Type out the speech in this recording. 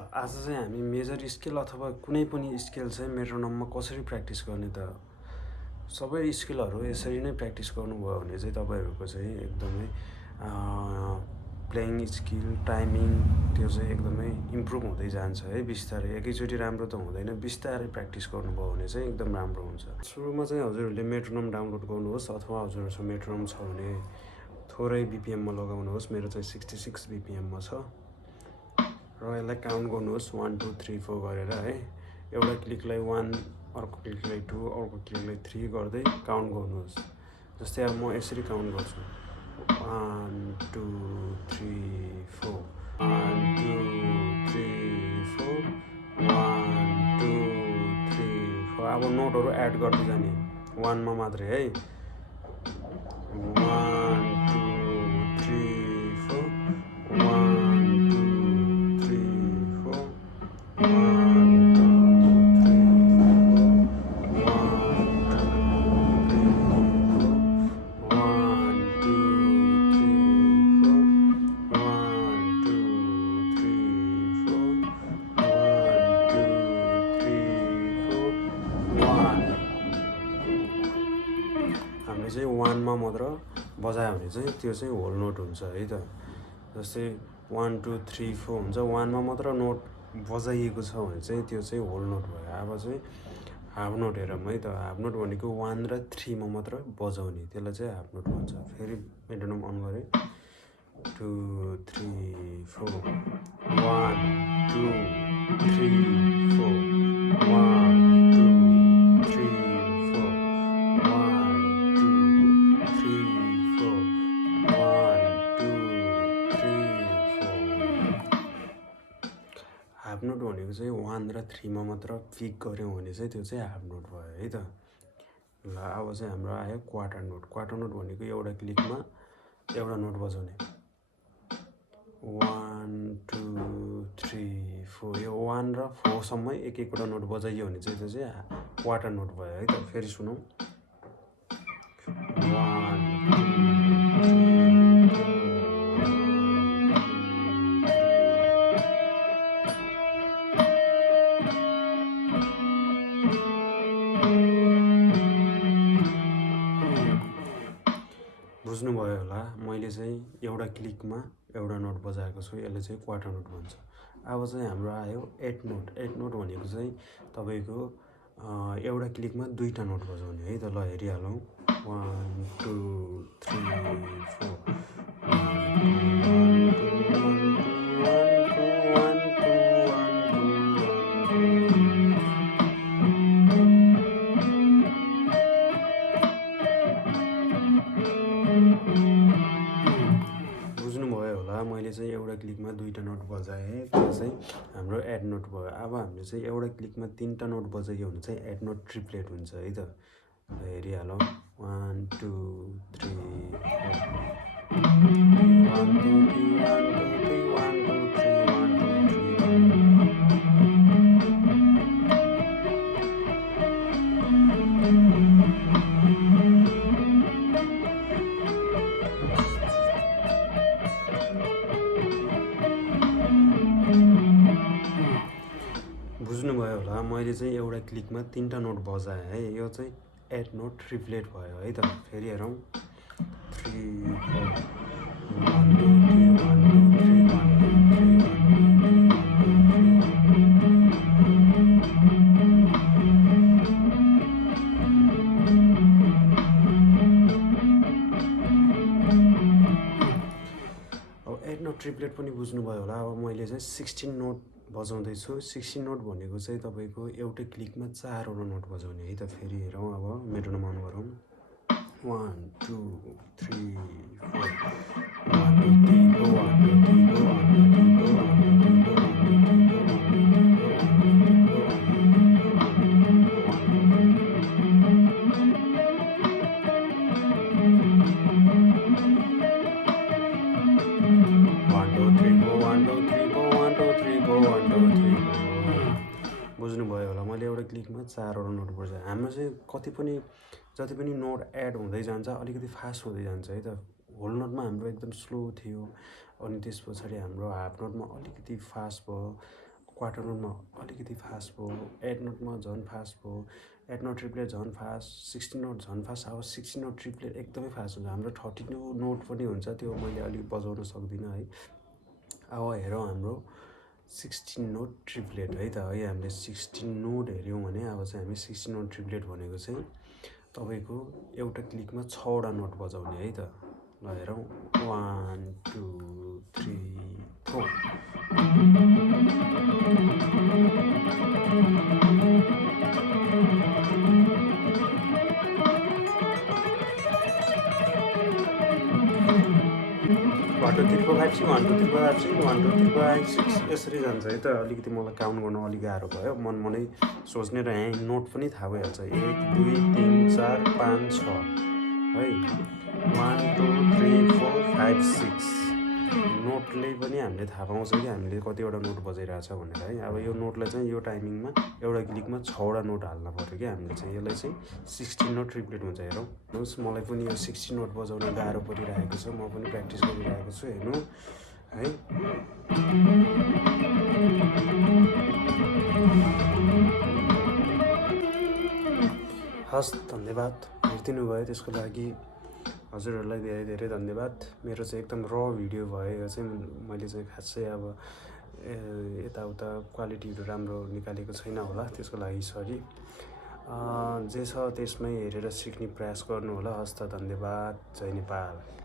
आज चाहिँ हामी मेजर स्केल अथवा कुनै पनि स्केल चाहिँ मेट्रोनममा कसरी प्र्याक्टिस गर्ने त सबै स्केलहरू यसरी नै प्र्याक्टिस गर्नुभयो भने चाहिँ तपाईँहरूको चाहिँ एकदमै प्लेइङ स्किल टाइमिङ त्यो चाहिँ एकदमै इम्प्रुभ हुँदै जान्छ है बिस्तारै। एकैचोटि राम्रो त हुँदैन, बिस्तारै प्र्याक्टिस गर्नुभयो भने चाहिँ एकदम राम्रो हुन्छ। सुरुमा चाहिँ हजुरहरूले मेट्रोनम डाउनलोड गर्नुहोस् अथवा हजुरहरूसँग मेट्रोनम छ भने थोरै बिपिएममा लगाउनुहोस्। मेरो चाहिँ 66 बिपिएममा छ र यसलाई काउन्ट गर्नुहोस् 1 2 3 4 गरेर है। एउटा क्लिकलाई 1, अर्को क्लिकलाई 2, अर्को क्लिकलाई 3 गर्दै काउन्ट गर्नुहोस्। जस्तै अब म यसरी काउन्ट गर्छु 1 2 3 4 1 2 3 4 1 2 3 4। अब नोटहरू एड गर्दै जाने 1 मा मात्रै है। 1 2 3 4 1 2 3 4 1 2 3 4 1 2 3 4 1 2 3 4 1 2 3 4 1। हामीले चाहिँ 1 मा मात्र बजायो भने चाहिँ त्यो चाहिँ होल नोट हुन्छ है त। जस्तै 1 2 3 4 हुन्छ, 1 मा मात्र नोट बजाइएको छ भने चाहिँ त्यो चाहिँ होल नोट भयो। अब चाहिँ हाफ नोट हेरौँ है त। हाफ नोट भनेको 1 र 3 मा मात्र बजाउने, त्यसलाई चाहिँ हाफ नोट भन्छ। फेरि मेट्रोनम अन गरेँ 2 3 4 1 2 3 4 1 2 3 4 1 2 3 4 1 2 3 4। हाफ नोट भनेको चाहिँ 1 र 3 मा मात्र पिक गऱ्यौँ भने चाहिँ त्यो चाहिँ हाफ नोट भयो है त। ल अब चाहिँ हाम्रो आयो क्वार्टर नोट। क्वार्टर नोट भनेको एउटा क्लिकमा एउटा नोट बजाउने 1 2 3 4। यो 1 र 4 सम्मै एक एकवटा नोट बजाइयो भने चाहिँ त्यो चाहिँ क्वार्टर नोट भयो है त। फेरि सुनौँ 1 बुझ्नुभयो होला। मैले चाहिँ एउटा क्लिकमा एउटा नोट बजाएको छु, यसले चाहिँ क्वार्टर नोट भन्छ। अब चाहिँ हाम्रो आयो 8 नोट। 8 नोट भनेको चाहिँ तपाईँको एउटा क्लिकमा दुईवटा नोट बजाउने है त। ल हेरिहालौँ 1 2 3 4 बुझ्नुभयो होला। मैले चाहिँ एउटा क्लिकमा दुईवटा नोट बजाएँ, त्यो चाहिँ हाम्रो एड नोट भयो। अब हामीले चाहिँ एउटा क्लिकमा 3टा नोट बजाइयो भने चाहिँ एड नोट ट्रिप्लेट हुन्छ है त। हेरिहालौँ 1 2 3 4 1 2 3 1 2 3 1 2 3 1 2 बुझ्नुभयो होला। मैले चाहिँ एउटा क्लिकमा 3टा नोट बजाएँ है। यो चाहिँ एड नोट ट्रिप्लेट भयो है त। फेरि हेरौँ 3 4 1 2 3 1 2 3 1 2 3 1 अब एड नोट ट्रिप्लेट पनि बुझ्नुभयो होला। अब मैले चाहिँ 16 नोट बजाउँदैछु। 16 नोट भनेको चाहिँ तपाईँको एउटै क्लिकमा 4वटा नोट बजाउने है त। फेरि हेरौँ, अब मेट्रोनम अन गरौँ 1 2 3 4 1 2 3 4 1 2 3 4 1 2 3 4 1 2 3 4 1 2 3 4 1 2 3 4 1 2 3 4 1 2 3 4 1 2 3 4 1 2 3 बुझ्नुभयो होला। मैले एउटा क्लिकमा 4वटा नोट बजाएँ। हाम्रो चाहिँ कति पनि जति पनि नोट एड हुँदै जान्छ अलिकति फास्ट हुँदै जान्छ है त। होल नोटमा हाम्रो एकदम स्लो थियो, अनि त्यस पछाडि हाम्रो हाफ नोटमा अलिकति फास्ट भयो, क्वार्टर नोटमा अलिकति फास्ट भयो, 8 नोटमा झन् फास्ट भयो, 8 नोट ट्रिप्लेट झन् फास्ट, 16 नोट झन् फास्ट। अब 16 नोट ट्रिप्लेट एकदमै फास्ट हुन्छ। हाम्रो 32 नोट पनि हुन्छ, त्यो मैले अलिक बजाउन सक्दिनँ है। अब हेरौँ हाम्रो 16 नोट ट्रिप्लेट है त है। हामीले 16 नोट हेऱ्यौँ भने अब चाहिँ हामी 16 नोट ट्रिप्लेट भनेको चाहिँ तपाईँको एउटा क्लिकमा 6वटा नोट बजाउने है त। ल हेरौँ, 1 2 3 4। One two three four five six, 1 2 3 4 5 6, 1 2 3 4 5 6 यसरी जान्छ है त। अलिकति मलाई काउन्ट गर्न अलिक गाह्रो भयो, मनै सोच्ने र यहाँ नोट पनि थाहा भइहाल्छ। 1 2 3 4 5 6 है, 1 2 3 4 5 6। नोटले पनि हामीले थाहा पाउँछ कि हामीले कतिवटा नोट बजाइरहेछ भनेर है। अब यो नोटलाई चाहिँ यो टाइमिङमा एउटा क्लिकमा 6वटा नोट हाल्न पऱ्यो क्या हामीले चाहिँ। यसलाई चाहिँ 16 नोट ट्रिप्लेट हुन्छ। हेरौँ, हेर्नुहोस्, मलाई पनि यो 16 नोट बजाउन गाह्रो परिरहेको छ, म पनि प्र्याक्टिस गरिरहेको छु। हेर्नु है, हस्, धन्यवाद हेरिदिनु भयो, त्यसको लागि हजुरहरूलाई धेरै धेरै धन्यवाद। मेरो चाहिँ एकदम र भिडियो भयो चाहिँ, मैले चाहिँ खासै अब यताउता क्वालिटीहरू राम्रो निकालेको छैन होला, त्यसको लागि सरी। जे छ त्यसमै हेरेर सिक्ने प्रयास गर्नु होला। हस् त, धन्यवाद। जय नेपाल।